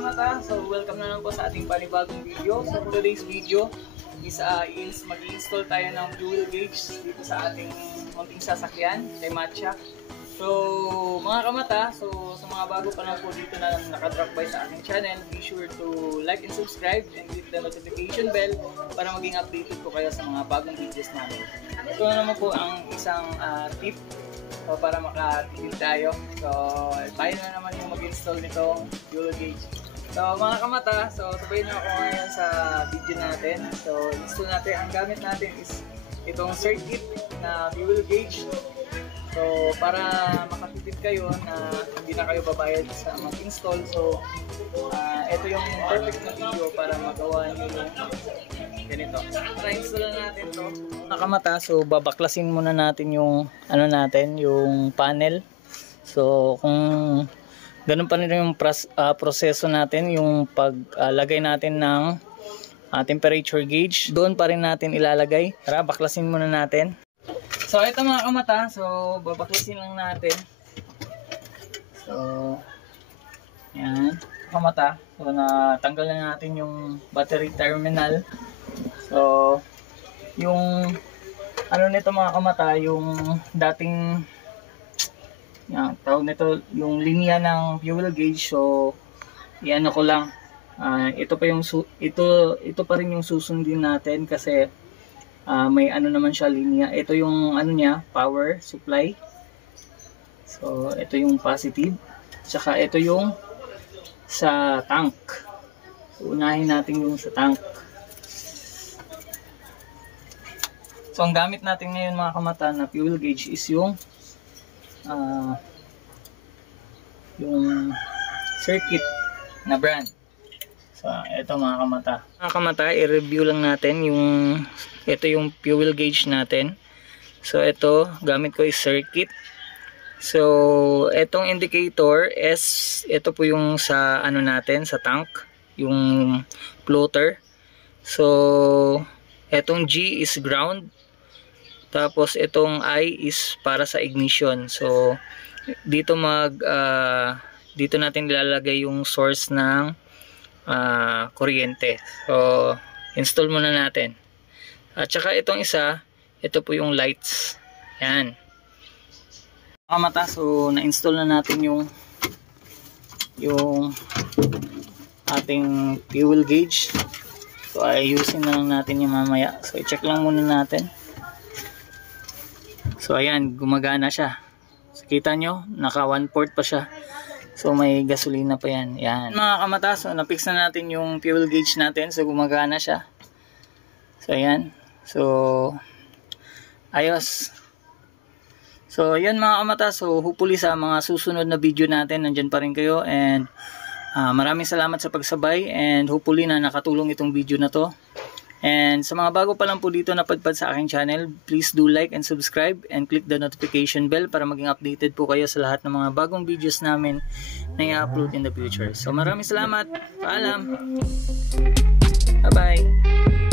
kamata, so welcome na lang po sa ating panibagong video. So for today's video is mag-install tayo ng fuel gauge dito sa ating munting sasakyan kay Matcha. So mga kamata, so sa mga bago pa lang po dito na nakadrop by sa ating channel, be sure to like and subscribe and click the notification bell para maging updated po kayo sa mga bagong videos namin. Ito na naman po ang isang tip para makatipid tayo. So tayo na naman yung mag-install nitong fuel gauge. So mga kamata, so sabayin nyo ako ngayon sa video natin. So install natin, ang gamit natin is itong circuit na fuel gauge. So para makatipid kayo na hindi na kayo babayad sa mag-install, so ito yung perfect na video para magawa nyo yung ganito. Try-install natin to. Nakamata, so babaklasin muna natin yung yung panel. So kung ganun pa rin yung proseso natin, yung paglagay natin ng temperature gauge, doon pa rin natin ilalagay. Tara, baklasin muna natin. So ito mga kamata, so babaklasin lang natin. So yan, kamata. So natanggal na natin yung battery terminal. So yung nito mga kamata, yung dating tawag nito, yung linya ng fuel gauge. So iano ko lang, ito pa rin yung susundin natin kasi may naman siya linya. Ito yung niya, power supply. So ito yung positive, tsaka ito yung sa tank. So unahin natin yung sa tank. So ang gamit natin ngayon mga kamata na fuel gauge is yung circuit na brand. So ito mga kamata. Mga kamata, i-review lang natin ito yung fuel gauge natin. So ito, gamit ko is circuit. So itong indicator is ito po yung sa natin, sa tank, yung floater. So itong G is ground. Tapos itong I is para sa ignition. So dito dito natin ilalagay yung source ng kuryente. So install muna natin. At saka itong isa, ito po yung lights. Yan. Kamata, so na-install na natin yung ating fuel gauge. So ayusin na lang natin yung mamaya. So i-check lang muna natin. So ayan, gumagana siya. So, kita nyo, naka 1/4 pa siya. So may gasolina pa yan. Yan. Mga kamata, so na-fix na natin yung fuel gauge natin. So gumagana siya. So ayan. So ayos. So ayan mga kamata. So hopefully sa mga susunod na video natin, nandyan pa rin kayo. And maraming salamat sa pagsabay. And hopefully na nakatulong itong video na to. And sa mga bago pa lang po dito na padpad sa aking channel, please do like and subscribe and click the notification bell para maging updated po kayo sa lahat ng mga bagong videos namin na i-upload in the future. So maraming salamat. Paalam. Bye bye.